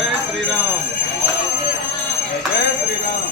जय श्री राम जय श्री राम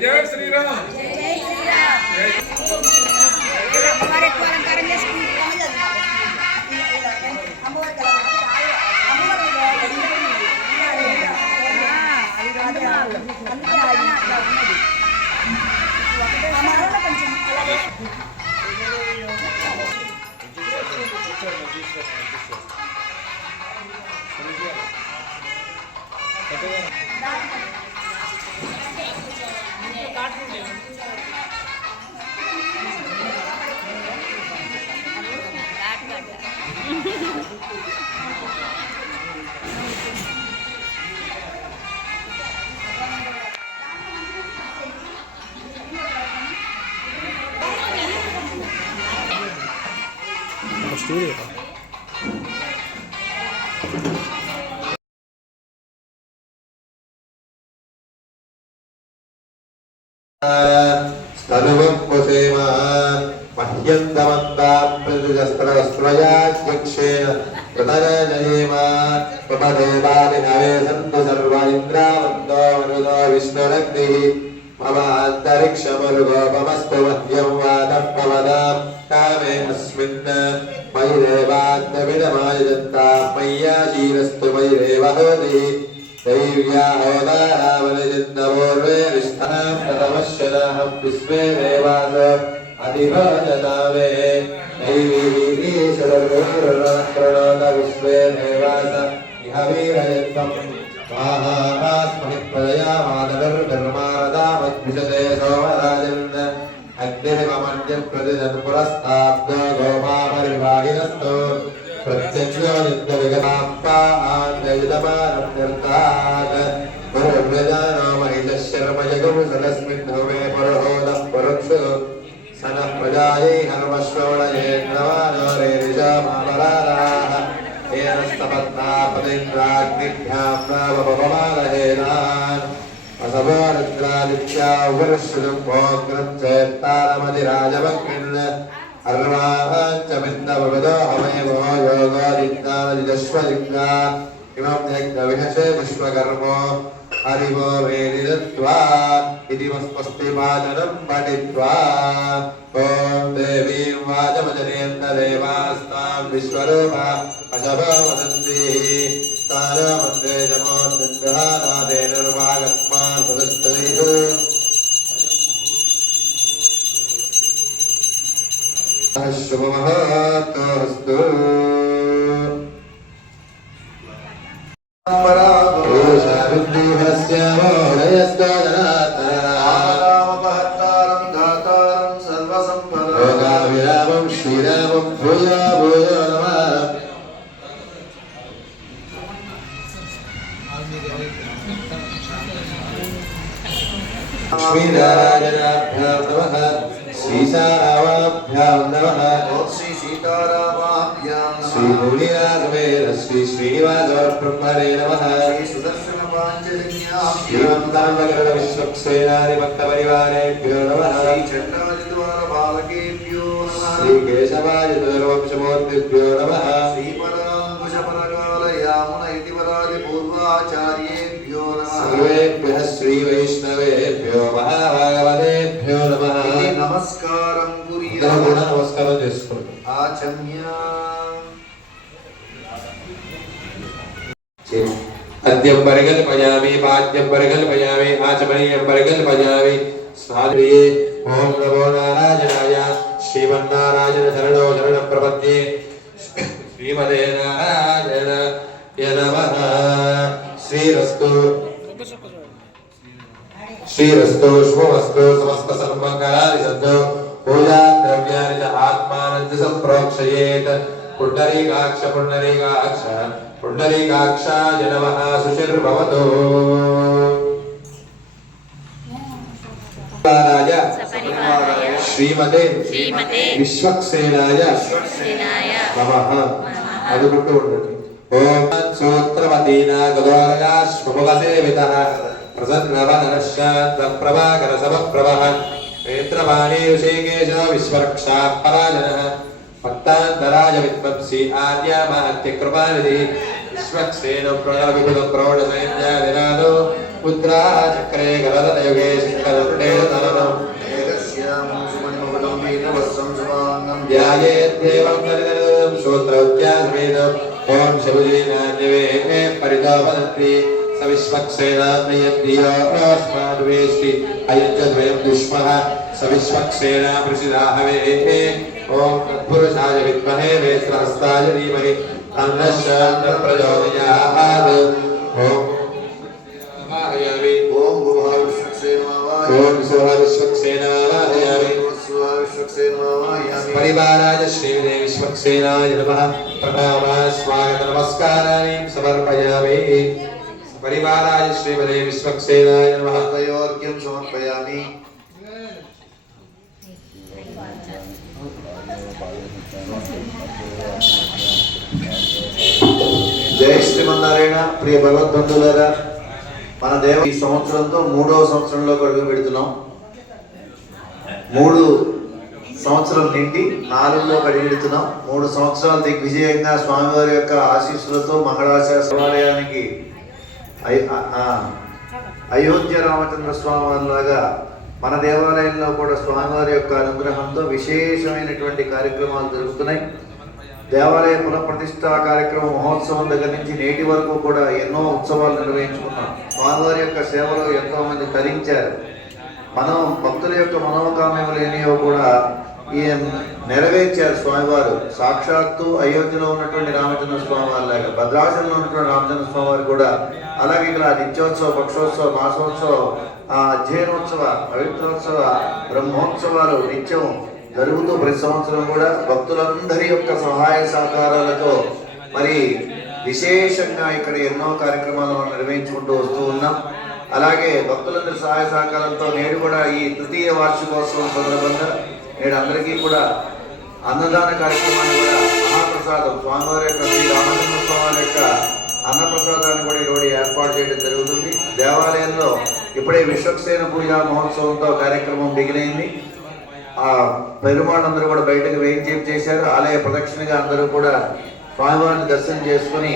जय श्री राम जय मह्यन्दमन्दाप्रतिजस्त्रवस्त्रयाध्यक्षेण प्रतरजयेम प्रमदेवादिनवे सन्तु सर्व इन्द्रावन्दो मरुदो विष्णुरग्निः मम अन्तरिक्षमरुगोपमस्तु मह्यं वातः पवदां कामे अस्मिन् मयि देवात्मविदमायजन्ता मय्याजीरस्तु मयि देवहोदिः दैव्या होदारावलिजिन्दपूर्वे विष्ठां ततमश्यदाहं विश्वे देवास अधिभजतामे दैवीशरप्रणोद विश्वे देवास इह वीरयन्तं स्वाहास्महि प्रजया मातर्धर्मारदामद्विषते सोमराजन् अग्निर्ममन्यप्रतिजन्पुरस्ताब्दो गोमापरिवाहिनस्तु प्रत्यक्षो नित्यविगताप्पान्ययुधमानं निर्तात् पुरुर्व्रजानो महिषशर्मयगुं सदस्मिन् भवे पुरुहोदः पुरुक्षु सनः प्रजायै हर्मश्रवणयेन्द्रवानो रेरिषामापराराः येन स्तपत्नापतिन्द्राग्निभ्यां नावपवमानहेनान् असभो रुद्रादित्या वर्षुं भोग्रं चेत्तारमधिराजवग्निन् अर्वाञ्चमिन्दवदो हवैवो योगादित्यादिदश्वदिग्गा इमं यज्ञविहसे विश्वकर्मो हरिवो वेदिदत्वा इति स्वस्ति वाचनं पठित्वा ॐ देवीं वाचमजनेन्द्रदेवास्तां विश्वरूपा अशभो वदन्ति तारो वन्दे जमोन्नहानादेनुर्वागस्मान् पुरस्तयितु शुभमहात्मस्तु लोकाभिरामं श्रीरामं भूयो भूयो नमः लक्ष्मीनारायणाभ्यां नमः श्रीसारावाभ्यां नमः श्री सीतारामाभ्यां नमः श्री भूलिराघवेन श्री श्रीनिवासब्रह्मणे नमः श्री सुदर्शन पाञ्चजन्याभ्यां विश्वक्सेनादिभक्तपरिवारेभ्यो नमः श्री चण्डादिद्वार बालकेभ्यो नमः श्री केशवादिद्वारवंशमूर्तिभ्यो नमः श्री पराङ्कुशपरकाल यामुन इतिवरादिपूर्वाचार्येभ्यो नमः सर्वेभ्यः श्री वैष्णवेभ्यो महाभागवतेभ्यो नमः नमस्कारं कुर्याम नमस्कारं చేసుకోండి ఆచమ్య अद्यं परिकल्पयामि पाद्यं परिकल्पयामि आचमनीयं परिकल्पयामि स्वाध्रिये ॐ नमो नारायणाय श्रीमन्नारायण शरणो शरणं प्रपद्ये श्रीमते नारायणाय नमः श्रीरस्तु श्रीरस्तु शुभमस्तु समस्त सर्वमङ्गलानि सन्तु पूजा द्रव्याणि च आत्मानं च सम्प्रोक्षयेत् पुण्डरीकाक्ष पुण्डरीकाक्ष पुण्डरीकाक्षाय नमः सुचिर्भवतु శ్రీమతే విశ్వక్సేనాయ నమః. అనుకుంటూ ఉండండి. ఓం సూత్రవతీనా గదోరగా శ్వముఖసేవితః ప్రసన్నవదనశ్చాంతప్రభాకర సమప్రభః నేత్రపాణే ఋషికేశ విశ్వరక్షాపరాజనః భక్తాంతరాయ విద్వంసి ఆద్యామాత్యకృపానిధి విశ్వక్సేన ప్రణవిభుత ప్రౌఢసైన్యాదినాదో ముద్రా చక్రే గరదయుగే శిఖరతనం ధ్యాయేద్దేవం దరిదరం శ్రోత్రవ్యాసమేదం ఓం శబుజీనాన్యవే పరితాపదత్రి సవిశ్వక్సేనాన్యద్రియోస్మాద్వేష్టి అయుజ్యద్వయం దుష్మః సవిశ్వక్సేనా ప్రసిదాహవే ఓం తత్పురుషాయ విద్మహే వేశ్వహస్తాయ ధీమహి తన్నశ్శాంత ప్రచోదయాత్. ఓం వాహయామి. ఓం భువః విశ్వక్సేనావాహయామి. ఓం సువః విశ్వక్సేనావాహయామి. పరివారాయ శ్రీమతే విశ్వక్సేనాయ నమః. ప్రణామः స్వాగత నమస్కారాన్ని సమర్పయామి. పరివారాయ శ్రీమతే విశ్వక్సేనాయ నమః. తయోర్ఘ్యం సమర్పయామి. జై శ్రీమన్నారాయణ. ప్రియ భగవద్బంధువులారా, మన దేవ ఈ సంవత్సరంతో 3వ సంవత్సరంలోకి అడుగు పెడుతున్నాం. 3 సంవత్సరం నిండి 4లోకి అడుగుతున్నాం. 3 సంవత్సరాలు దిగ్విజయంగా స్వామివారి యొక్క ఆశీస్సులతో మహడాశ శివాలయానికి అయోధ్య రామచంద్ర స్వామి వారిలాగా మన దేవాలయంలో కూడా స్వామివారి యొక్క అనుగ్రహంతో విశేషమైనటువంటి కార్యక్రమాలు జరుగుతున్నాయి. దేవాలయ పునఃప్రతిష్ఠ కార్యక్రమం మహోత్సవం దగ్గర నుంచి నేటి వరకు కూడా ఎన్నో ఉత్సవాలు నిర్వహించుకున్నాం. స్వామివారి యొక్క సేవలో ఎంతో మంది తరించారు. మనం భక్తుల యొక్క మనోకామ్యములు ఎన్నో కూడా ఈ నెరవేర్చారు స్వామివారు. సాక్షాత్తు అయోధ్యలో ఉన్నటువంటి రామచంద్ర స్వామి వారి లాగా భద్రాచలంలో ఉన్నటువంటి రామచంద్ర స్వామి వారు కూడా అలాగే ఇక్కడ నిత్యోత్సవ, పక్షోత్సవ, మాసోత్సవ, అధ్యయనోత్సవ, పవిత్రోత్సవ, బ్రహ్మోత్సవాలు నిత్యం జరుగుతూ ప్రతి సంవత్సరం కూడా భక్తులందరి యొక్క సహాయ సహకారాలతో మరి విశేషంగా ఇక్కడ ఎన్నో కార్యక్రమాలు మనం నిర్వహించుకుంటూ వస్తూ ఉన్నాం. అలాగే భక్తులందరి సహాయ సహకారంతో నేడు కూడా ఈ 3వ వార్షికోత్సవం సందర్భంగా నేడు అందరికీ కూడా అన్నదాన కార్యక్రమాన్ని కూడా మహాప్రసాదం స్వామివారి యొక్క శ్రీ రామచంద్ర స్వామి యొక్క అన్నప్రసాదాన్ని కూడా ఈరోజు ఏర్పాటు చేయడం జరుగుతుంది. దేవాలయంలో ఇప్పుడే విశ్వక్సేన పూజా మహోత్సవంతో కార్యక్రమం బిగినైంది. ఆ పెరుమాళ్ళందరూ కూడా బయటకు వేయించేపు చేశారు. ఆలయ ప్రదక్షిణగా అందరూ కూడా స్వామివారిని దర్శనం చేసుకుని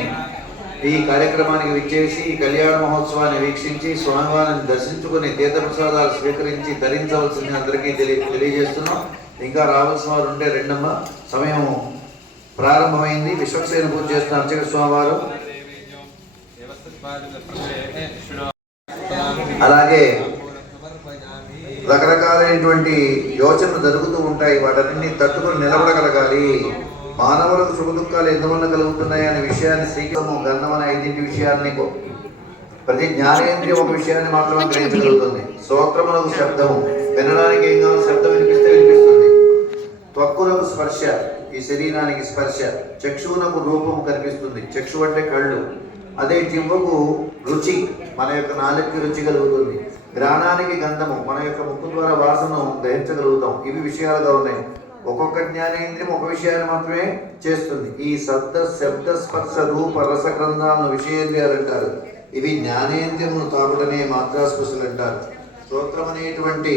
ఈ కార్యక్రమానికి విచ్చేసి ఈ కళ్యాణ మహోత్సవాన్ని వీక్షించి స్వామివారిని దర్శించుకుని తీర్థప్రసాదాలు స్వీకరించి ధరించవలసింది అందరికీ తెలియజేస్తున్నాం. ఇంకా రావాల్సిన వారు ఉంటే రెండమ్మ. సమయం ప్రారంభమైంది. విశ్వక్సేన పూజ చేస్తున్న అర్చక స్వామివారు. అలాగే రకరకాలైనటువంటి యోచనలు జరుగుతూ ఉంటాయి. వాటన్నింటినీ తట్టుకుని నిలబడగలగాలి. మానవులకు సుఖ దుఃఖాలు ఎందువల్ల కలుగుతున్నాయి అనే విషయాన్ని శ్రీకృష్ణము గంధమని 5 విషయాన్ని ప్రతి జ్ఞానేంద్రియం ఒక విషయాన్ని మాత్రమే గ్రహించగలుగుతుంది. శ్రోత్రములకు శబ్దము, వినడానికి ఏం కావాలి, శబ్దం వినిపిస్తే వినిపిస్తుంది. త్వక్కులకు స్పర్శ, ఈ శరీరానికి స్పర్శ. చక్షువునకు రూపము కనిపిస్తుంది, చక్షు అంటే కళ్ళు. అదే జివ్వకు రుచి, మన యొక్క నాలుగుకి రుచి కలుగుతుంది. ఘ్రాణానికి గంధము, మన యొక్క ముక్కు ద్వారా వాసనను గ్రహించగలుగుతాం. ఇవి విషయాలుగా ఉన్నాయి. ఒక్కొక్క జ్ఞానేంద్రియం ఒక విషయాన్ని మాత్రమే చేస్తుంది. ఈ శబ్ద స్పర్శ రూప రస గ్రంథాలను విషయేంద్రియాలు అంటారు. ఇవి జ్ఞానేంద్రియమును తాకుటనే మాత్రాస్పృశలు అంటారు. స్తోత్రం అనేటువంటి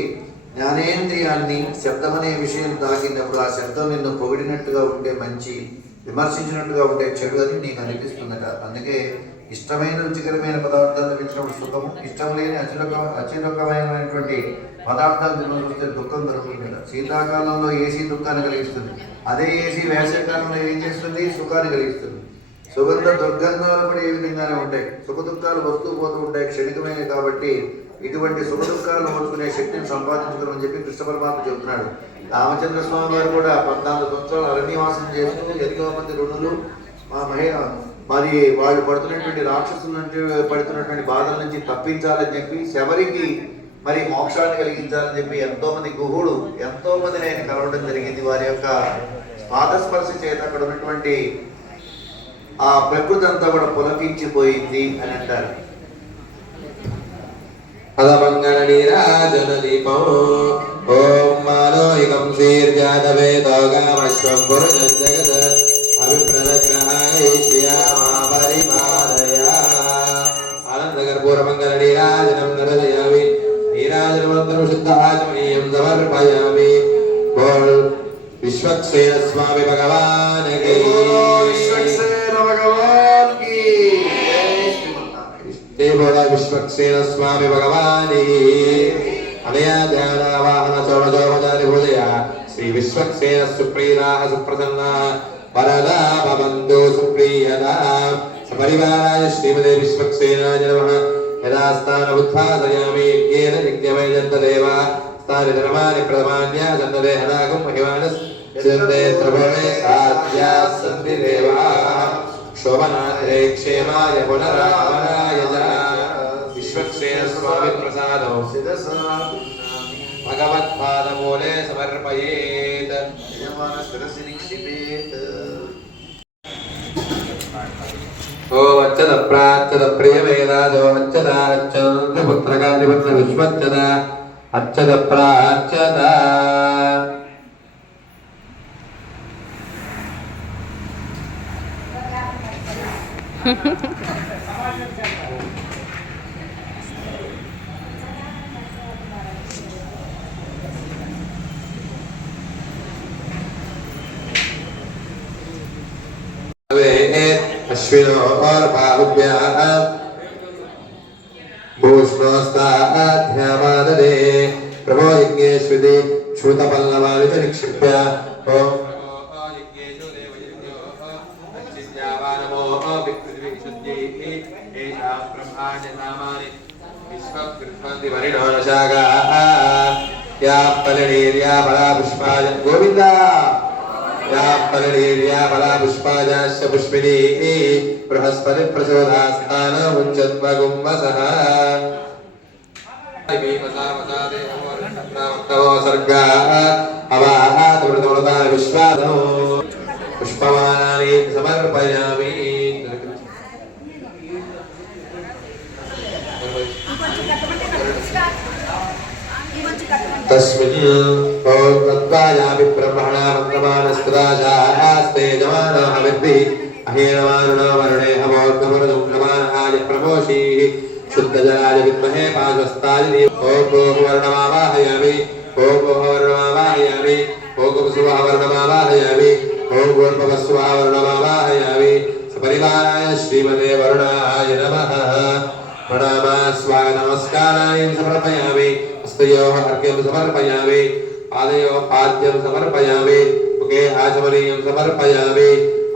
జ్ఞానేంద్రియాన్ని శబ్దం అనే విషయం తాకినప్పుడు ఆ శబ్దం నిన్ను పొగిడినట్టుగా ఉంటే మంచి, విమర్శించినట్టుగా ఉంటే చెడు అని నీకు అనిపిస్తుందట. అందుకే ఇష్టమైన రుచికరమైన పదార్థాలు లభించినప్పుడు సుఖము, ఇష్టం లేని అచిరకమైనటువంటి పదార్థాలు తినవస్తే దుఃఖం కలుగుతుంది. శీతాకాలంలో ఏసీ దుఃఖాన్ని కలిగిస్తుంది. అదే ఏసీ వేసవికాలంలో ఏం చేస్తుంది? సుఖాన్ని కలిగిస్తుంది. సుగంధ దుర్గంధాలు కూడా ఏ విధంగానే ఉంటాయి. సుఖ దుఃఖాలు వస్తూ పోతూ ఉంటాయి, క్షణికమైనవి. కాబట్టి ఇటువంటి సుఖ దుఃఖాలను ఓర్చుకునే శక్తిని సంపాదించుకోమని చెప్పి కృష్ణ పరమాత్మ చెబుతున్నాడు. రామచంద్ర స్వామి వారు కూడా 14 సంవత్సరాలు అరణ్యవాసం చేస్తూ ఎంతో మంది రుణులు మరి వాళ్ళు పడుతున్నటువంటి రాక్షసుల నుంచి పడుతున్నటువంటి బాధల నుంచి తప్పించాలని చెప్పి శబరికి మరి మోక్షాన్ని కలిగించాలని చెప్పి ఎంతో మంది గుహుడు ఎంతో మందిని ఆయన కలవడం జరిగింది. వారి యొక్క పాదస్పర్శ చేత అక్కడ ఉన్నటువంటి ఆ ప్రకృతి అంతా కూడా పులకించిపోయింది అని అంటారు. పదమంగళ నీరాజన దీపం ओम मानो एकम शीर्जातवेदो गामश्वं पुरुषं जगत् अभिप्रणग्रहाय श्रियामापरिपालया आनन्दकर्पूरमङ्गलनीराजनं नरदयामि नीराजनमन्तरं शुद्धाचमनीयं समर्पयामि बोल विश्वक्सेन स्वामी भगवान की विश्वक्सेन भगवान की बोला विश्वक्सेन स्वामी भगवान की अनया ध्यानावाहन चौरचौरचारि भुजया श्री विश्वक्सेन सुप्रीता सुप्रसन्ना वरदा भवन्तु सुप्रीयता सपरिवाराय श्रीमते विश्वक्सेनाय नमः यदा स्थानमुत्थापयामि येन यज्ञमयजन्तदेवा स्थानि धर्माणि प्रथमान्या जन्तते हदागं महिमानस् यजन्ते त्रिभुवने साध्याः सन्ति देवाः शोभनात्रे क्षेमाय पुनरागमनाय च विश्वक्सेन स्वामी प्रसादो भगवत्पादमूले समर्पयेत् ओम अच्छद प्राच्यद प्रियमेदादो अच्छदा अच्छद पुत्रकादिपुत्र विश्वच्यद अच्छद प्राच्यद अश्विनो और बाहुभ्याः भूष्णोस्ताध्यामाददे प्रभो यज्ञेश्वति श्रुतपल्लवानि च निक्षिप्य ओम यज्ञेषु देवयज्ञो अच्छिद्यावानमो विकृतिविशुद्धिः एषां ब्रह्माण्यनामानि विश्वकृष्णन्ति परिणोनशाखाः या फलनीर्या फला पुष्पाय गोविन्दा या फलनीर्या फला पुष्पायाश्च पुष्पिनी बृहस्पति प्रचोदास्तानमुञ्चद्वगुम्बसः सर्गाः अवाहातमृतमृतानि विश्वादो पुष्पमालानि समर्पयामि तस्मिन् ओम तत्त्वायापि ब्रह्मणा मन्त्रमानस्त्राजास्ते जमानः विद्भिः अहेनमानुना वरुणे अमोर्गमरुदं नमानाय प्रमोषीः शुद्धजलाय विद्महे पादस्ताय ओम गोवर्णमावाहयामि ओम गोवर्णमावाहयामि ओम गोवर्णमावाहयामि ओम गोवर्णमावाहयामि सपरिवाराय श्रीमते वरुणाय नमः प्रणामा स्वागत नमस्काराय समर्पयामि हस्तयोः अर्घ्यं समर्पयामि पादयोः पाद्यं समर्पयामि मुखे आचमनीयं समर्पयामि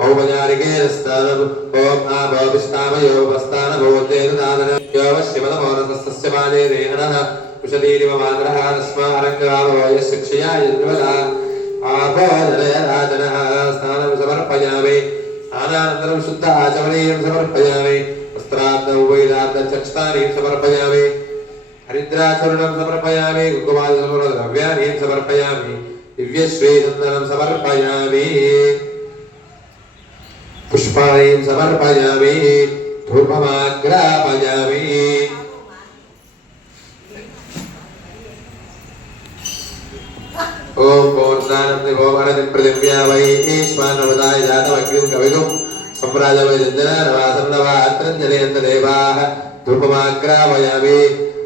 औपचारिकेन स्नानम् ओम आभवस्तामयोपस्तानभूतेर्दादनयोवश्यमनमोरसस्य पादे देहनः कुशलीरिव मातरः तस्मारङ्गावयस्य क्षया यद्वदा आभोदनयराजनः स्नानं समर्पयामि स्नानानन्तरं शुद्ध आचमनीयं समर्पयामि वस्त्रादौ वैरादचक्षतानि समर्पयामि हरिद्राचूर्णं समर्पयामि कुङ्कुमादिसमृद्धद्रव्याणि समर्पयामि दिव्यश्रीचन्दनं समर्पयामि पुष्पाणि समर्पयामि धूपमाग्रापयामि ओम पूर्णानंदि भोवनदि प्रतिव्या वै ईश्वरनवदाय जातमग्निं कविगुं सम्राजवैजन्दना नवासन्नवात्रञ्जनयन्त देवाः धूपमाग्रापयामि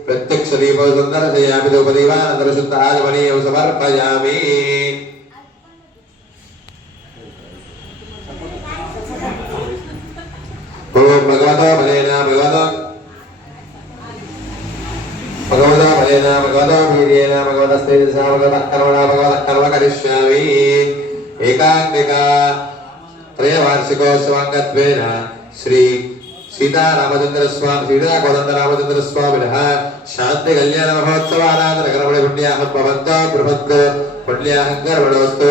प्रत्यक्षदीपो सुन्दरदयामि धूपदीपानन्तरं शुद्ध आचमनीयं समर्पयामि ओम भगवतो बलेन भगवतो वीर्येण भगवतस्तेजसा भगवतः कर्म करिष्यामि एकाग्निका त्रयवार्षिकोत्सवाङ्गत्वेन श्री सीतारामचन्द्र स्वामिनः शान्ति कल्याण महोत्सवानान्तरकर्मणि पुण्याः भवन्तः बृहत् पुण्याः कर्मणोऽस्तु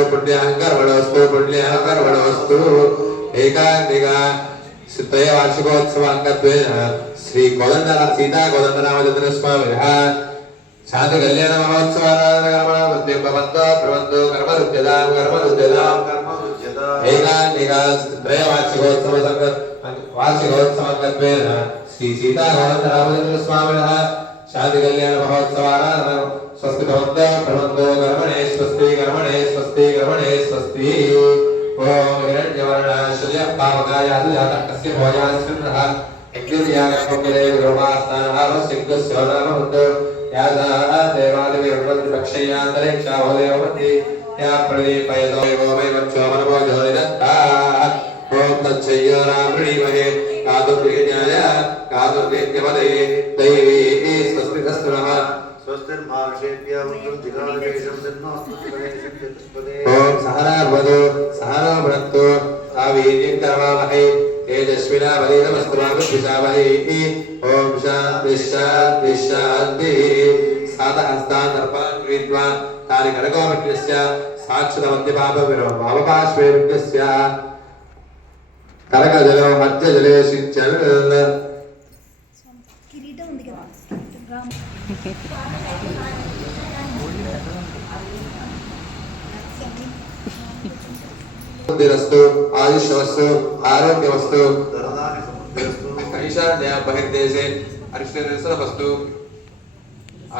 एकाग्निका त्रयवार्षिकोत्सवाङ्गत्वेन श्री सीता कोदण्डरामचन्द्र स्वामिनः शान्ति कल्याण महोत्सवानान्तरकर्मणि भवन्तः एकाग्निका त्रयवार्षिकोत्सवाङ्गत्वेन श्री सीता कोदण्डरामचन्द्र स्वामिनः शान्ति कल्याण महोत्सवानान्तरं स्वस्ति भवन्तो कर्मणे स्वस्ति कर्मणे स्वस्ति कर्मणे स्वस्ति ओम हिरण्यवर्णाश्रय पावकाय जातः कस्य भोजास्मिन्नः यज्ञयागोपदे रोमास्तानहारसिद्धस्य नामवन्तो यादा देवादिविर्वन्तिपक्षयान्तरिक्षावदेवन्ति या प्रदीपयतो वै वक्षोमनमो ज्योतिदत्ता ओम तच्छय्यारामृणीमहे कातुर्विज्ञाय कातुर्विज्ञपदे दैवी स्वस्तिस्तुनः स्वस्तिर्मार्षेभ्यः उत्तम जिगालवेशं दन्नोऽस्तु जिगणेशं चतुष्पदे ओम सहना भवतु सहना भुनक्तु आवीर्यं करवामहे तेजस्विना बलिनमस्त्रमाविद्विषावहे ओम शान्ति शान्ति शान्ति सातहस्तान् अर्पणं कृत्वा तानि करकोमण्डलस्य साक्षादमध्यपापविरोपावपाश्वेभ्यस्य करकजलो मध्यजले सिञ्चन् కిరీటం ఉంది కదా बुद्धिरस्तु आयुष्यवस्तु आरोग्यवस्तु धनदानि समुद्रस्तु ईशान्य बहिर्देशे अरिष्टवस्तु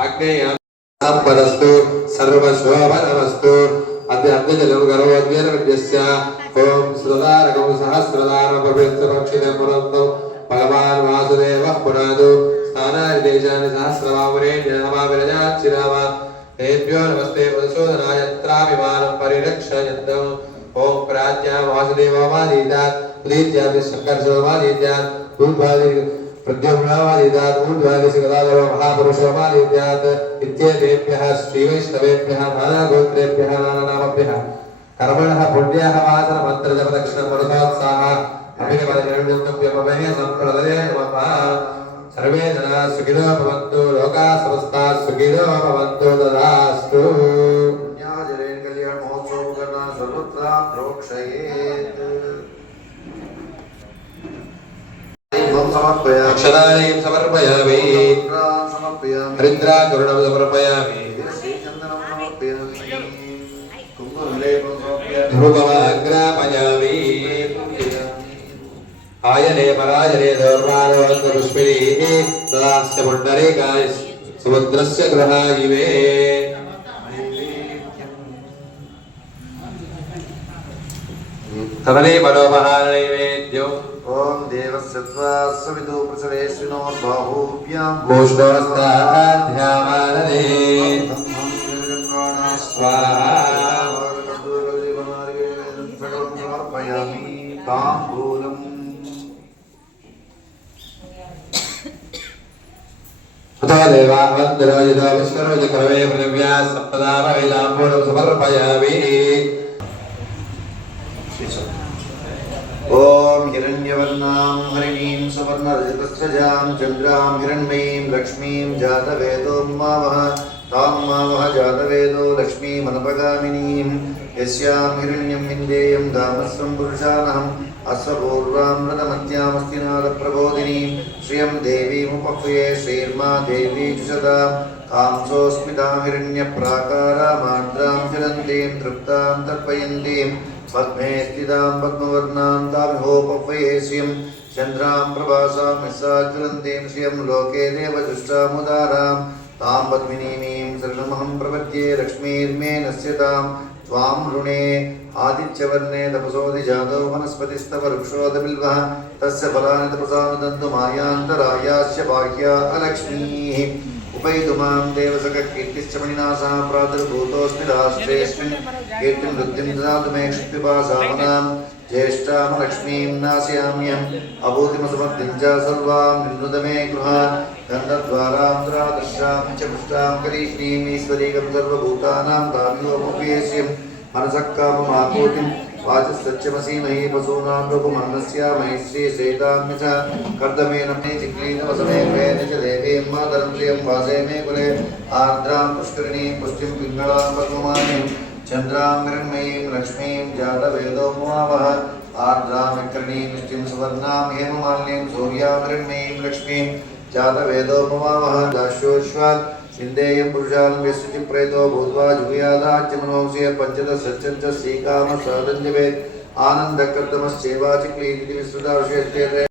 आग्नेयां संपदस्तु सर्वशोभनमस्तु अद्य अद्यजलं गर्वोद्वेन विद्यस्य ओम श्रदारकं सहस्रदारं पवित्रपक्षितं पुरन्तं भगवान् वासुदेवः पुरादु स्थानानि देशानि सहस्रवामुरेण्य नमाविरजाचिराम तेभ्यो नमस्ते मधुसूदनाय यत्राभिमानं परिरक्षयन्तम् ओम प्राज्ञा वासुदेवमादीतात् उदीत्यादि शङ्करशोमादीत्यात् उद्भादि प्रद्युम्नामादीतात् ऊर्ध्वादि गदाधरो महापुरुषोमादीत्यात् इत्येतेभ्यः श्रीवैष्णवेभ्यः नानागोत्रेभ्यः नानानामभ्यः कर्मणः पुण्याः वासनमन्त्रजपदक्षिणमरुतोत्साह अभिनवनिर्णयम्यमहे सम्प्रदये नमः सर्वे जनाः सुखिनो भवन्तु लोकाः समस्ताः सुखिनो भवन्तु तदास्तु पुण्याजलेन कल्याण महोत्सव करना सर्वत्र प्रोक्षयेत् दीपं समर्पयामि अक्षरालयं समर्पयामि रुद्रान् समर्पयामि हरिद्राचूर्णं समर्पयामि श्रीचन्दनं समर्पयामि कुङ्कुमलेपं समर्पयामि धूपमाग्रापयामि आयने परायणे दौर्वारोहन्तपुष्पिणीः तदास्य पुण्डरीकाय समुद्रस्य गृहायिवे तदने मनोमहानैवेद्यो ओम देवस्य त्वा सविदो प्रसवेश्विनोर्बाहुभ्यां गोष्ठोस्ताध्यामानने समर्पयामि ताम्बूलम् अतो देवावन्दरो यतो विश्वरो च कर्मे पृथिव्या सप्तदामवेदाम्बूलं समर्पयामि ओम हिरण्यवर्णां हरिणीं सुवर्णरजतस्रजां चन्द्रां हिरण्मयीं लक्ष्मीं जातवेदो मावः तां मावः जातवेदो लक्ष्मीमनपगामिनीं यस्यां हिरण्यं विन्देयं दामस्वं पुरुषानहम् अश्वपूर्वामृतमत्यामस्तिनादप्रबोधिनीं श्रियं देवीमुपह्वये श्रीर्मा देवी जुषतां कांसोऽस्मितां हिरण्यप्राकारामार्द्रां ज्वलन्तीं तृप्तां तर्पयन्तीं पद्मे स्थितां पद्मवर्णां तामिहोपह्वये श्रियं चन्द्रां प्रभासां निस्साज्वलन्तीं श्रियं लोके देवजुष्टामुदारां तां पद्मिनीमीं शरणमहं प्रपद्ये लक्ष्मीर्मे नश्यतां त्वां ऋणे आदित्यवर्णे तपसोऽधिजातो वनस्पतिस्तव वृक्षोदबिल्वः तस्य फलानि तपसानुदन्तु मायान्तरायास्य बाह्या अलक्ष्मीः उपैतुमां देवसखकीर्तिश्च मणिनासः प्रादुर्भूतोऽस्मि राष्ट्रेऽस्मिन् कीर्तिं वृद्धिं ददातु मे क्षिप्तिपासामनां ज्येष्ठां लक्ष्मीं नाशयाम्यहम् अभूतिमसमर्थिं च सर्वां निन्नुत मे गृहान् गन्धद्वारान्ध्रादर्शां च पुष्टां करीष्णीं ईश्वरीकं सर्वभूतानां तामियोमुपेश्यं मनसः काममापूतिं वाचस्सत्यमसीमहि पशूनां रूपमानस्यामहि श्रीसेताम्य च कर्दमेन मे चिक्लीनवसमे वेद च देवीं मातरं श्रियं वासे मे कुले आर्द्रां पुष्करिणीं पुष्टिं पिङ्गलां पद्ममानीं चन्द्रां हिरण्मयीं लक्ष्मीं जातवेदो मुवावः आर्द्रां विकर्णीं निष्टिं सुवर्णां हेममालिनीं सूर्यां हिरण्मयीं लक्ष्मीं जातवेदो मुवावः दास्योश्वात् सिन्धेयं पुरुषान् व्यस्तिप्रेतो भूत्वा जुहुयादाच्यमनोंस्य पञ्चदशश्चञ्च श्रीकामसदञ्जवेत् आनन्दकर्दमश्चैवाचिक्लीति विस्तृताविषयस्ते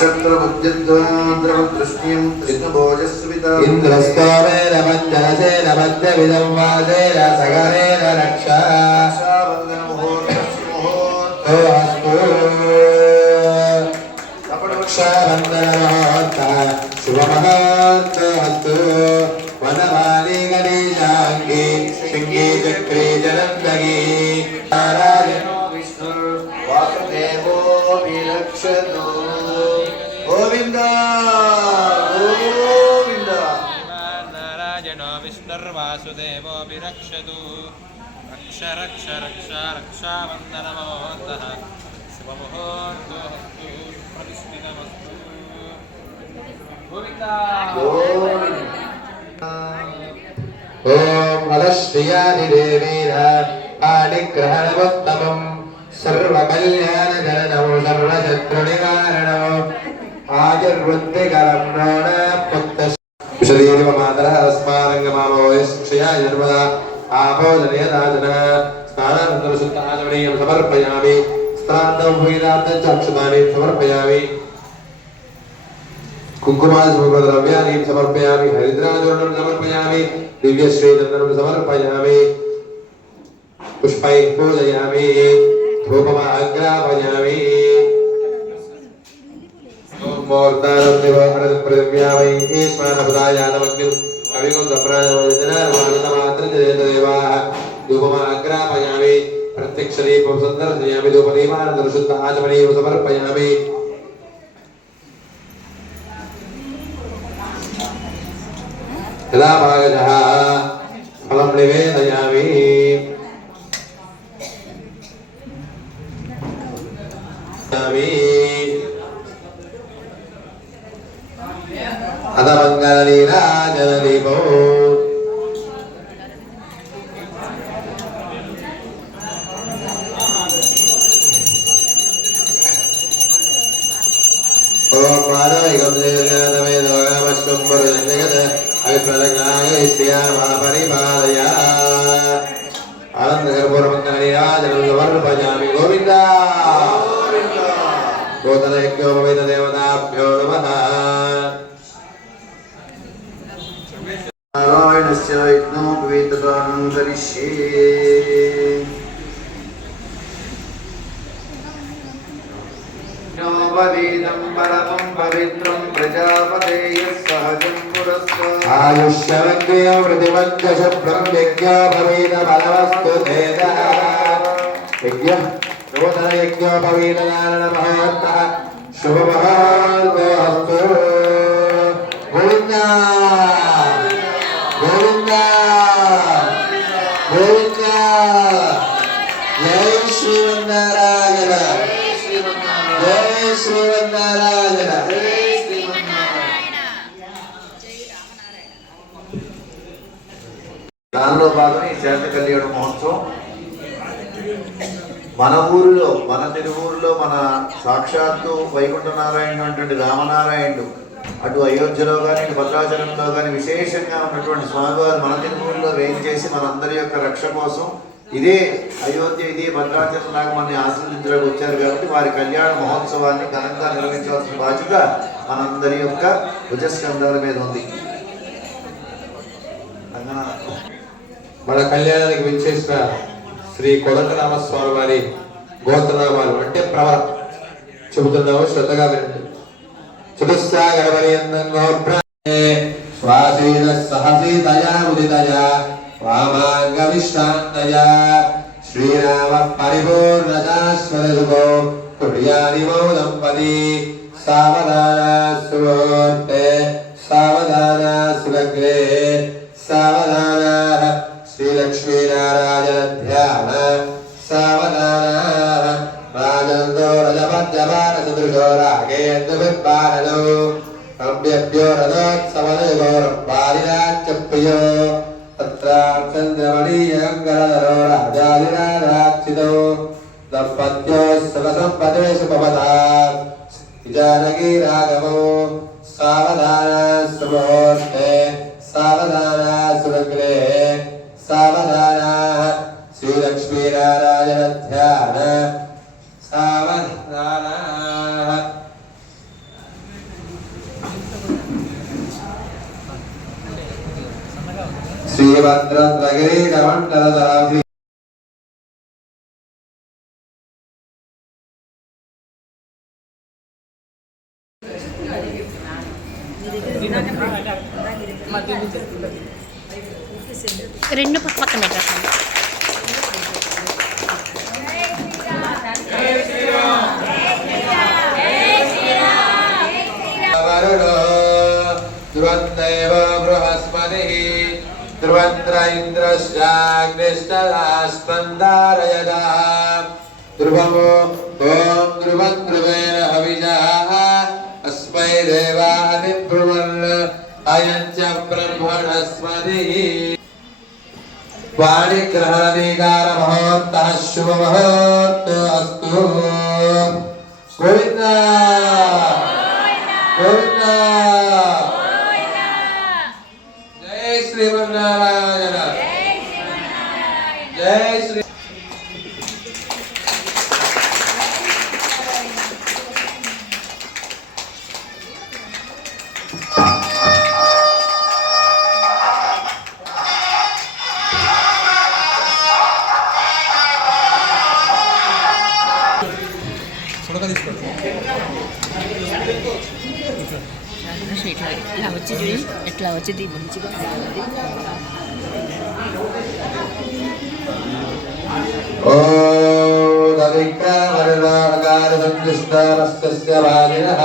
నక్షత్రబుద్ధిద్వాంద్రవదృష్ట్యం కృష్ణభోజస్వితా ఇంద్రస్తోమేన పంచరసేన మధ్యవిదం వాసేన సగరేణ రక్షా అస్తు రక్షాబంధనమహోత్త శుభమహోత్తమస్తు వనమాలి గణేశాంగి శృంగి చక్రే జలందగి నారాయణో విష్ణు వాసుదేవో విరక్షతు గోవింద గోవింద నారాయణో విష్ణుర్వాసుదేవో విరక్షతు రక్ష రక్ష రక్ష రక్షాబంధనమోత్తః శుభముహూర్తోస్తు ప్రతిష్ఠితమస్తు గోవింద ఓం అలశ్రియాది దేవీర పాణిగ్రహణముత్తమం సర్వకల్యాణకరణం సర్వశత్రునివారణం ఆయుర్వృద్ధికరం నోణ పుత్త విశదీరివ మాతరః అస్మారంగమామోయశ్క్షయా జన్మదా ఆభోజనయదాజన స్నానానంతర శుద్ధాచమనీయం సమర్పయామి స్నానం భూయిదార్థం చక్షుదాని సమర్పయామి కుంకుమాది సమర్పద్రవ్యాన్ని సమర్పయామి హరిద్రాచూర్ణం సమర్పయామి దివ్యశ్రీచందనం సమర్పయామి పుష్పై పూజయామి ధూపమాగ్రాపయామి మూర్తానం నివహరం ప్రదివ్యామై ఈశ్వరపదాయానమగ్నిం కవిగుం సప్రాజమాత్రం దేవాః ధూపమాగ్రాపయామి ప్రత్యక్ష దీపం సందర్శయామి ధూపదీపానంతర శుద్ధ ఆచమనీయం సమర్పయామి యదా భాగజః ఫలం నివేదయామి అద మంగళలీలాజనదీపో ఓం మాధవికం దేవయాతమే దోగామశ్వం వరదన్యగత అవిప్రదజ్ఞాయ శ్రియామపరిపాలయ ఆనందకర్పూరమంగళలీలాజనం సమర్పయామి గోవింద గోతరయజ్ఞోపవేద దేవతాభ్యో నమః నారాయణస్య యజ్ఞోపవేతదానం కరిష్యే నోపవేదం పరమం పవిత్రం ప్రజాపతేయ సహజం పురస్కారం ఆయుష్యమగ్నియో వృతిమగ్గశుభ్రం యజ్ఞోపవీత బలవస్తు తేజః యజ్ఞం నూతన యజ్ఞోపవీతదాన మహోత్తః శుభమహోత్తమస్తు గోవింద గోవింద గోవింద జై శ్రీమన్నారాయణ జై శ్రీమన్నారాయణ దానిలో భాగం ఈ శాంత కళ్యాణ మహోత్సవం మన ఊరిలో మన తిరువూరులో మన సాక్షాత్తు వైకుంఠ నారాయణుడు అటువంటి రామనారాయణుడు అటు అయోధ్యలో కానీ ఇటు భద్రాచలంలో కానీ విశేషంగా ఉన్నటువంటి స్వామివారు మన తిరువూరులో వేయించేసి మనందరి యొక్క రక్ష కోసం ఇదే అయోధ్య ఇదే భద్రాచలం లాగా మనని ఆశీర్వదించడానికి వచ్చారు కాబట్టి వారి కళ్యాణ మహోత్సవాన్ని ఘనంగా నిర్వహించవలసిన బాధ్యత మనందరి యొక్క భుజస్కంధాల మీద ఉంది. మన కళ్యాణానికి విచ్చేసిన శ్రీ కోదండరామస్వామి వారి గోత్రనామాలు అంటే ప్రవర చెబుతున్నాము, శ్రద్ధగా వినండి. శ్వాసీన సహసీతయా ఉదితయా వామాంగ విశ్రాంతయా శ్రీరామ పరిపూర్ణ శాశ్వతయుగో కుర్యానిమో దంపతి సావధాన సుమూర్తే సావధాన సులగ్నే సావధాన శ్రీలక్ష్మీనారాయణ ధ్యాన సావధాన రాజందో రజపద్యమాన సదృశో రాగేంద్రవిర్బాణలో అభ్యభ్యో రథోత్సవనగౌరపాలిరాజ్యప్రియో తత్రాచంద్రమణీయంగరధరో రాజాదిరారాచితో దంపత్యో సుఖసంపదే శుభవతా జానకీ రాఘవో సావధాన సుమూర్తే సావధాన సులగ్నే సావధాన శ్రీలక్ష్మీనారాయణ ధ్యాన సావధాన श्रीभद्रगिरीशमण्डलदासी రెండు పక్కన పెట్టండి. ध्रुवन्देव बृहस्पतिः ध्रुवन्द्र इन्द्रश्चाग्निष्टराष्ट्रन्दारयदा ध्रुवमो ॐ ध्रुवं ध्रुवेण हविषः अस्मै देवानि ब्रुवन् अयं च ब्रह्मणस्पतिः वाणिग्रहणीकारमहोत्तः शुभमुहूर्तोऽस्तु गोविन्द गोविन्द जय श्रीमन्नारायण जय श्री ఇలా వచ్చి చూడి ఎట్లా వచ్చింది మంచిగా ఓం అవిక్రమణాకార సంతుష్టారస్తస్య వాజినః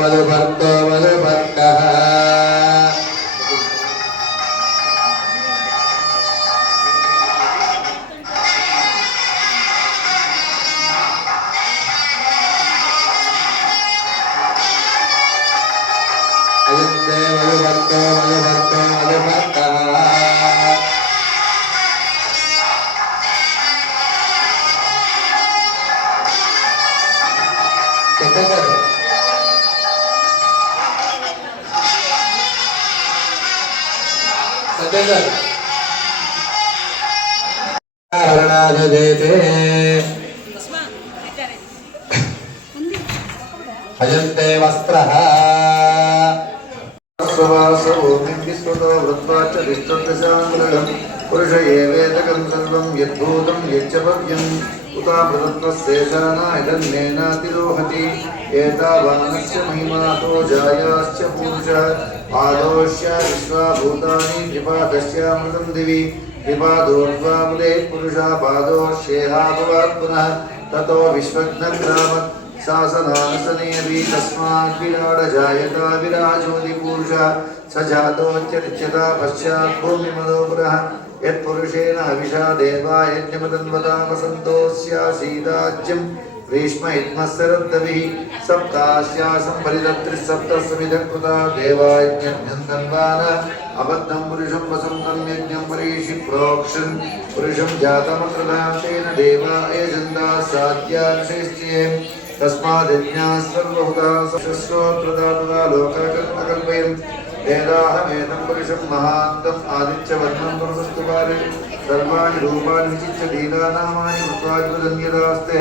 మధుభర్తో మధుభర్కః అయంతే మధుభర్తో మధుభర్తో మధుభర్కః అయంతే వస్త్రః పురుష ఏవేదకం సర్వం యద్భూతం యచ్చపద్యం ఉతామృతత్వశేషానాయతన్నేనాతిరోహతి ఏతావానస్య మహిమాతో జాయాశ్చ పురుష ఆదోష్య విశ్వాభూతాని త్రిపాదస్యామృతం దివి త్రిపాదోర్ధ్వాముదే పురుషా పాదోష్యేహాభవాత్ పునః తతో విశ్వజ్ఞగ్రామత్ శాసనాసనేవి తస్మాత్ విరాడ జాయతా విరాజోది పురుష స జాతోచ్యరిచ్యతా పశ్చాత్ భూమిమదో పురః యత్పురుషేణ హవిషా దేవా యజ్ఞమతన్వతామసంతోస్యాసీదాజ్యం గ్రీష్మ ఇద్మస్సరద్దవిః సప్తాస్యాసం పరిదత్రిసప్తస్సమిధః కృతా దేవాయజ్ఞం తన్వాన అబద్ధం పురుషం వసంతం యజ్ఞం పరీషి ప్రోక్షన్ పురుషం జాతమకృతాంతేన దేవా యజంతా సాధ్యానుశేష్ట్యే తస్మాద్యజ్ఞాः సర్వహుతా సశ్రోత్రదాతదా లోకకల్పకల్పయం వేదాహమేతం పురుషం మహాంతం ఆదిత్యవర్ణం పురుషస్తు పారే సర్వాణి రూపాణి విచిత్య దీనానామాని కృత్వాగ్రదన్యదాస్తే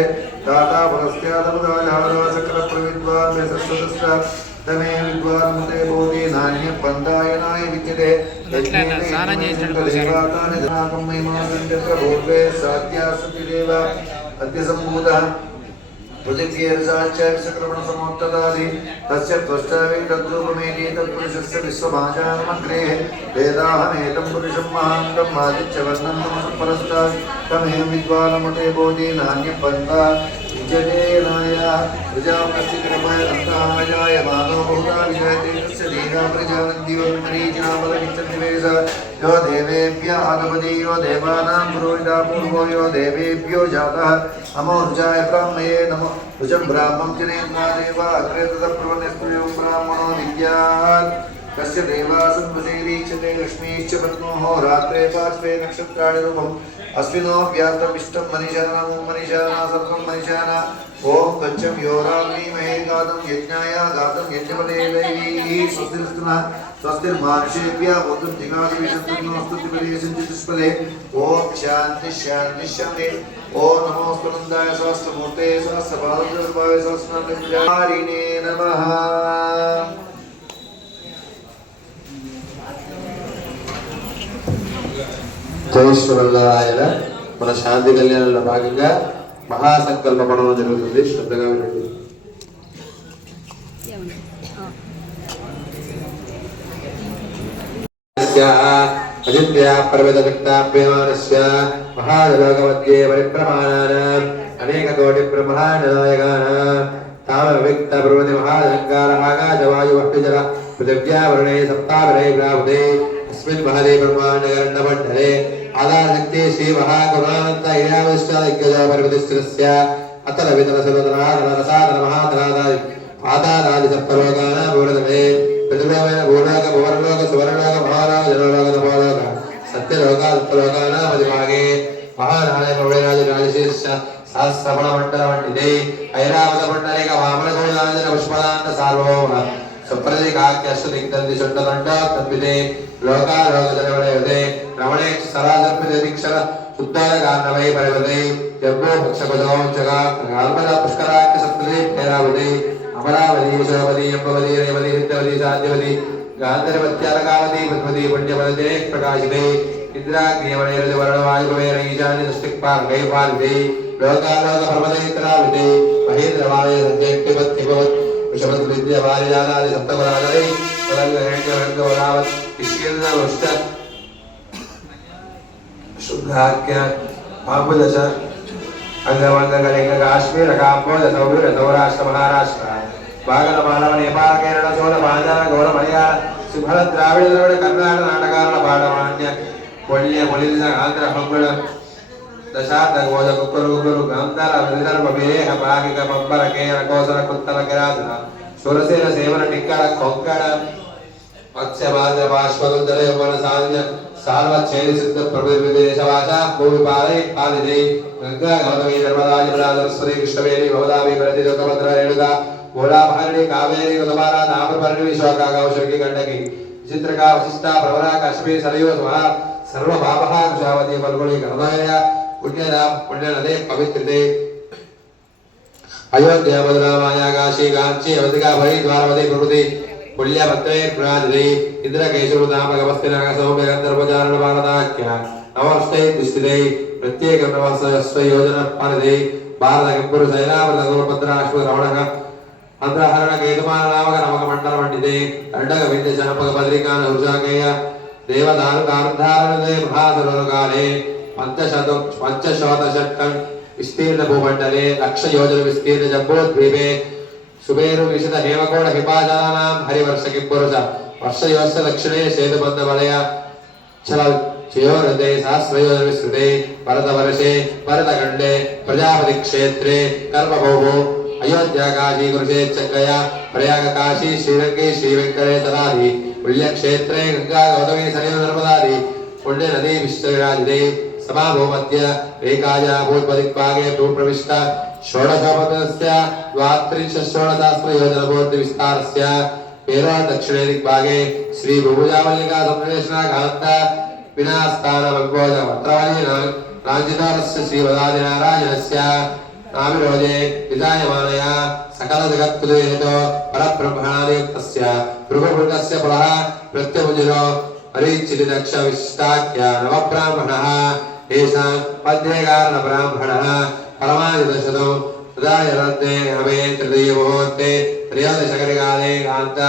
దాతా పరస్యాదముదాలహారా సకల ప్రవిద్వాన్ యశస్వదస్త తమే విద్వాన్ముతే బోధి నాణ్య పందాయనాయ విద్యతే దేవాతాని జనాకం మహిమానంద్యత్ర భూర్వే సాధ్యాసతి దేవ అద్య సంభూతః పృథివ్యేర్సాచ్యవిషక్రమణసమోత్తదాది తస్య త్వష్టావి తద్రూపమేతి తత్పురుషస్య విశ్వమాచారమగ్రే వేదాహమేతం పురుషం మహాంతం ఆదిత్యవర్ణం తమసు పరస్తాద్ తమేం విద్వానముటే బోధి నాణ్యపంథా విద్యతే నాయ ప్రజాపస్య కృపయ అంతహాయాయ మానో బహుదా విజయతే తస్య దేహా ప్రజానందివన్మరీచినామలమిచ్చన్నివేశ यो देवेभ्य आदपति यो देवानां पुरोहिता पूर्वो यो देवेभ्यो जातः नमो रुचाय ब्राह्मये नमो रुचं ब्राह्मं जनेन्द्रा देवा अग्रे ततः प्रवन्यस्तुयो ब्राह्मणो विद्यात् तस्य देवासं वसेरीच्यते लक्ष्मीश्च पद्मोः रात्रे पार्श्वे नक्षत्राणि रूपम् अस्मिनो व्याप्तमिष्टं मनीषाणां मनीषाणा सर्वं मनीषाणा ॐ गच्छं योराग्निमहे गातं यज्ञाय गातं यज्ञपदे दैवीः स्वस्तिर्स्तुनः स्वस्तिर्मानुषेभ्यः वदन्तु दिगादिविशन्तुर्नोस्तुतिपदे सञ्चितुष्पदे ॐ शान्ति शान्ति शान्ति ॐ नमोऽस्तु नन्दाय सहस्रमूर्ते सहस्रपादोर्भाय सहस्रनारायणे नमः। జయేశ్వరులాయన మన శాంతి కళ్యాణంలో భాగంగా మహాసంకల్ప పడడం జరుగుతుంది. శ్రద్ధగా వినండి. అజిత్యా పర్వతక్తాప్యమానస్య మహాలోకమధ్యే పరిప్రమాణానాం అనేక కోటి బ్రహ్మాండనాయకానాం తామవిక్త బ్రహ్మతి మహాలంకారः ఆకాశవాయువహ్నిజల పృథివ్యా వరుణే సప్తావరే ప్రాహుతే अस्मिन् महते ब्रह्माण्डकर्णमण्डले आधारशक्ति श्री महाकरुणानन्द इरावश्चादिग्गजो परिपतिस्थितस्य अतलवितलसर्वतराधनरसाधनमहाधनादादि आधारादि सप्तलोकानां भूरतमे पृथ्वीमेन भूलोक भुवनलोक सुवर्णलोक महालोक जनलोक तपोलोक सत्यलोक सप्तलोकानां अधिभागे महानारायण प्रभुराज राजशीर्ष सहस्रमण्डलमण्डिते ऐरावतमण्डलिक वामनगौराजन पुष्पदान्त सार्वभौम सप्रतिकाख्यश्वदिग्दन्दिषण्डदण्डोत्तद्विते लोकालोकजनवलयते रमणे सरासर्पितदीक्षर शुद्धोदगान्नवै परिवते जम्बो भक्षपदोंचगाल्पद पुष्कराख्यसप्तदे फेरावते अमरावती शोभवती अम्बवती रेवती सिद्धवती साध्यवती गान्धर्वत्यालकावती पद्मवती पुण्यपदे प्रकाशिते इंद्राग्नियमणैरजवर्णवायुभवेन ईशान्य दृष्टिक्पार्गै पालिते लोकालोक पर्वतैत्राविते महेन्द्रवालय सञ्जयक्तिपत्तिभवत् विषमद्विद्यवारिजालादि सप्तपदादि पदङ्गहेण्यवर्गवरावत् इष्यन्दवष्ट शुद्धाख्य पापुदश अंगवङ्गकलिङ्ग काश्मीर काम्बोज सौर सौराष्ट्र महाराष्ट्र भागल मानव नेपाल केरल सोल पांचाल गौड़ मलयाळ सुभल द्राविड द्रविड कन्नड नाटकारण पाठमान्य कोल्य कोलिन आंध्र हंगळ दशार्थ गोज कुकुरु गुरु गांधार विदर्भ विरेह भागिक पंबर केर कोसर कुत्तल किरातन सुरसेन सेवन टिक्कड़ कोंकण मत्स्यभाद्र बाष्पदुदरे वन सान्य सार्वच्छेद सिद्ध प्रभुविदेशवाचा भूमि पालय पालिते गंगा गौतमी नर्मदा यमुना सरस्वती कृष्णवेणी भवदाभि भरती तुंगभद्र रेणुका गोदा भरणी कावेरी गोदावरी ताम्रपर्णी विशाखा कौशकी गंडकी चित्रका वशिष्ठा प्रवरा कश्मीर सरयू महा सर्व पापः कुशावती फल्गुणी कर्दय पुण्यधाम पुण्यनदे पवित्रते अयोध्या मधुरा माया काशी कांची अवधिका भरी द्वारवती प्रभृति पुण्यभद्रे पुराजते इंद्रकेशव नाम गमस्तिनाग सौम्य गंधर्वचारण भारताख्य नवष्टे दुष्टिते प्रत्येक नवस्व योजना पालिते भारत किंपुर सैनावृत गोपद्राश्व रमणक अंध्रहरण केतुमान नामक नमक मंडल मंडिते अंडक विद्य जनपद बद्रिकान उर्जाकेय देवदानु कारधारणते महासरोकाले पंचशतषट्टन विस्तीर्ण भूमंडले लक्ष योजन विस्तीर्ण जम्बोद्वीपे सुबेरु विशद हेमकोण हिमाचलानां हरिवर्ष किंपुरुष वर्षयोश्च दक्षिणे सेतुबंध वलय चल चयोरते सहस्रयोजन विस्तृते भरतवर्षे भरतखंडे प्रजापति क्षेत्रे कर्मभूमौ अयोध्या काशी कुरुक्षेत्रगया प्रयाग काशी श्रीरंगे श्रीवेंकटेश्वरादि पुण्यक्षेत्रे गंगा गौतमी सरयू नर्मदादि पुण्य नदी विश्वविराजिते समाभूमध्य एकाया भूतपदिक्पागे भूप्रविष्ट षोडशोपदस्य द्वात्रिंशोडशसहस्र योजनबोध विस्तारस्य पेरा दक्षिणे दिक्पागे श्री भूभुजामल्लिका संरक्षणा कांत विनास्तान मंगोज वत्राणि राजितारस्य श्री वदादि नारायणस्य नामिरोजे विदायमानया सकल जगत्कुलेतो परब्रह्मणानियुक्तस्य भृगुभृगस्य पुरः प्रत्यमुजिरो अरिचिति दक्ष विष्टाख्य नवब्राह्मणः येषां पद्येकारण ब्राह्मणः परमादिदशतो तदायरत्ने हवे तृतीय मुहूर्ते त्रयोदशकरिकाले कान्त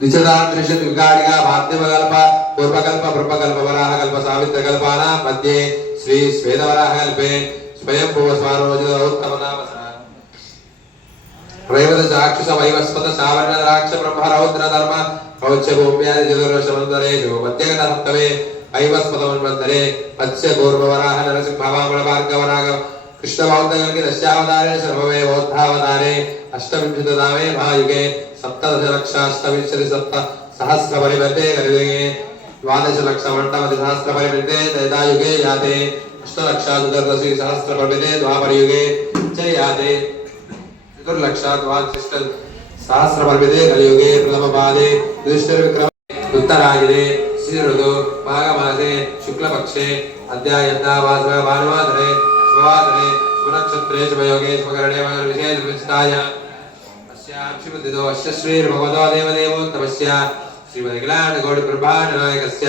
द्विशतांत्रिशत विकारिका भाद्यमकल्प पूर्वकल्प ब्रह्मकल्प वराहकल्प सावित्रकल्पानां मध्ये श्री श्वेतवराहकल्पे स्वयंभुव स्वारोचित उत्तम नाम रैवत चाक्षुष वैवस्वत सावर्ण द्राक्ष ब्रह्म रौद्र धर्म कौच्य भूम्यादि चतुर्दश मंत्रेषु मध्यगत सप्तमे वैवस्वत मन्वन्तरे मत्स्य पूर्ववराह नरसिंह वामन भार्गव नाग कृष्ण बौद्धगल्कि दशावतारे सर्वमे बौद्धावतारे अष्टविंशतितमे महायुगे सप्तदशलक्षाष्टविंशति सप्त सहस्रपरिवर्ते कलियुगे द्वादशलक्षमण्डपतिसहस्रपरिवर्ते त्रेतायुगे याते अष्टलक्षादुदर्दशी सहस्रपरिवर्ते द्वापरयुगे च याते चतुर्लक्षाद्वादशिष्ट सहस्रपरिवर्ते कलियुगे प्रथमपादे युधिष्ठिरविक्रम उत्तरायणे ऋतु माघमासे शुक्लपक्षे अद्यायन्तावासः भानुवासरे शुभवासरे शुभनक्षत्रे शुभयोगे शुभकरणे विशेषविशिष्टायाम् अस्याक्षिबुद्धितो अस्य श्रीर्भगवतो देवदेवोत्तमस्य श्रीमदखिलाण्डकोटिब्रह्माण्डनायकस्य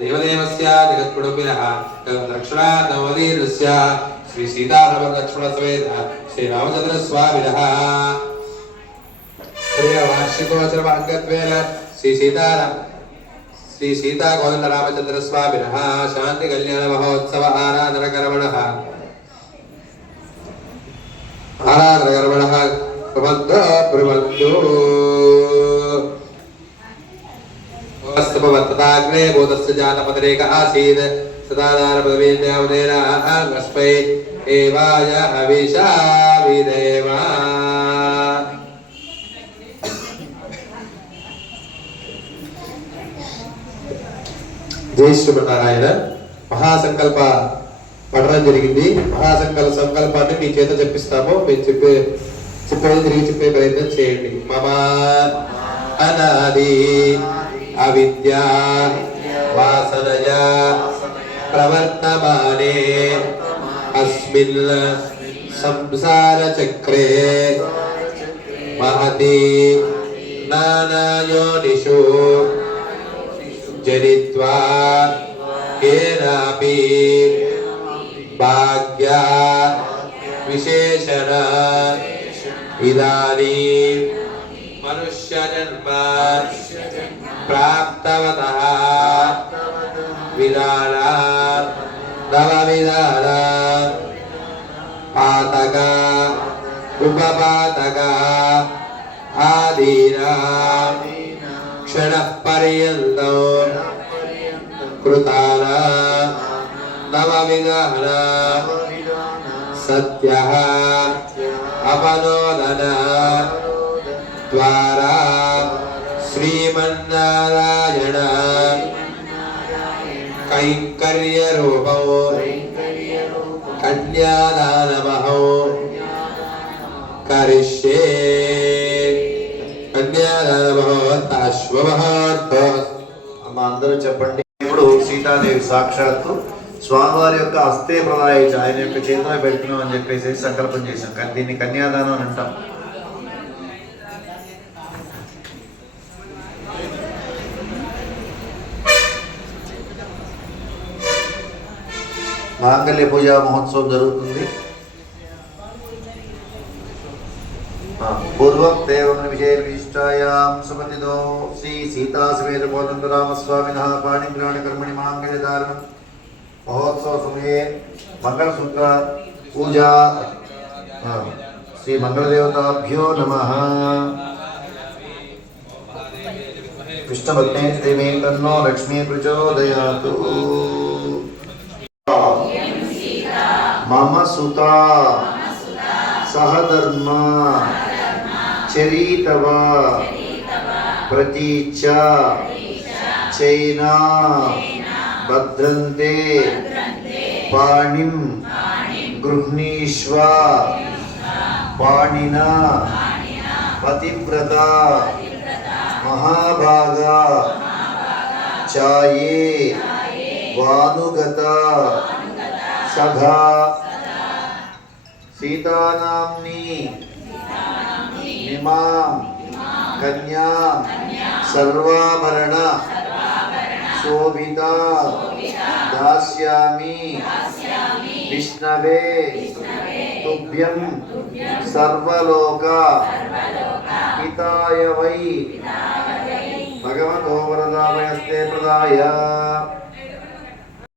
देवदेवस्य जगत्कुटुम्बिनः दक्षिणानवदीर्घस्य श्री सीतारामलक्ष्मणसमेत श्रीरामचन्द्रस्वामिनः वार्षिकोत्सवाङ्गत्वेन श्री सीता गोविंद रामचंद्र स्वामिनः शांति कल्याण महोत्सव आराधन कर्मणः प्रबन्धो वस्तुपवर्तताग्ने बोधस्य जातपदरेक आसीत् सदादानपदवीन्यावदेनास्मै एवाय हविषा विदेवा జై శ్రీమన్నారాయణ. మహాసంకల్ప పడడం జరిగింది. సంకల్పాన్ని మీ చేత చెప్పిస్తాము. మీరు చెప్పేది తిరిగి చెప్పే ప్రయత్నం చేయండి. మమ అనాది అవిద్యా వాసనయ ప్రవర్తమానే అస్మిన్ సంసార చక్రే మహతి నానాయోనిషు జనిత్వా కేనాపి భాగ్య విశేషణ ఇదానీం మనుష్య జన్మ ప్రాప్తవతః విధాన నవవిధాన పాతక ఉపపాతక ఆదీనా क्षणपर्यन्तं कृताना नवविधान सत्यः अपनोदन द्वारा श्रीमन्नारायण कैङ्कर्यरूपौ कन्यादानमहौ करिष्ये. అమ్మ అందరూ చెప్పండి. ఇప్పుడు సీతాదేవి సాక్షాత్తు స్వామివారి యొక్క హస్తే ప్రదాయించ ఆయన యొక్క చేతిలో పెడుతున్నాం అని చెప్పేసి సంకల్పం చేశాం. కానీ దీన్ని కన్యాదానం అని అంటాం. మాంగళ్య పూజా మహోత్సవం జరుగుతుంది. పూర్వం దేవం విజయవిశిష్టాయాం సుమతిదో శ్రీ సీతా సమేత కోదండరామస్వామినः పాణిగ్రహణ కర్మణి మాంగళ్యధారణం మహోత్సవ సమయే మంగళసూత్ర పూజా శ్రీ మంగళదేవతాభ్యో నమః. విష్ణుభక్తే శ్రీమే తన్నో లక్ష్మీ ప్రచోదయాతు. మమ సుతా సహధర్మ చరితవ ప్రతీచ చైనా భద్రంతే పాణిం గృహ్ణీష్వ పాణిన పతివ్రత మహాభాగ చాయే వానుగత సభా సీతానామ్ని నిమాం కన్యా సర్వాభరణ శోభిత దాస్యామి విష్ణవే తుభ్యం సర్వలోక హితాయ వై భగవతో వరదామయస్తే ప్రదాయ.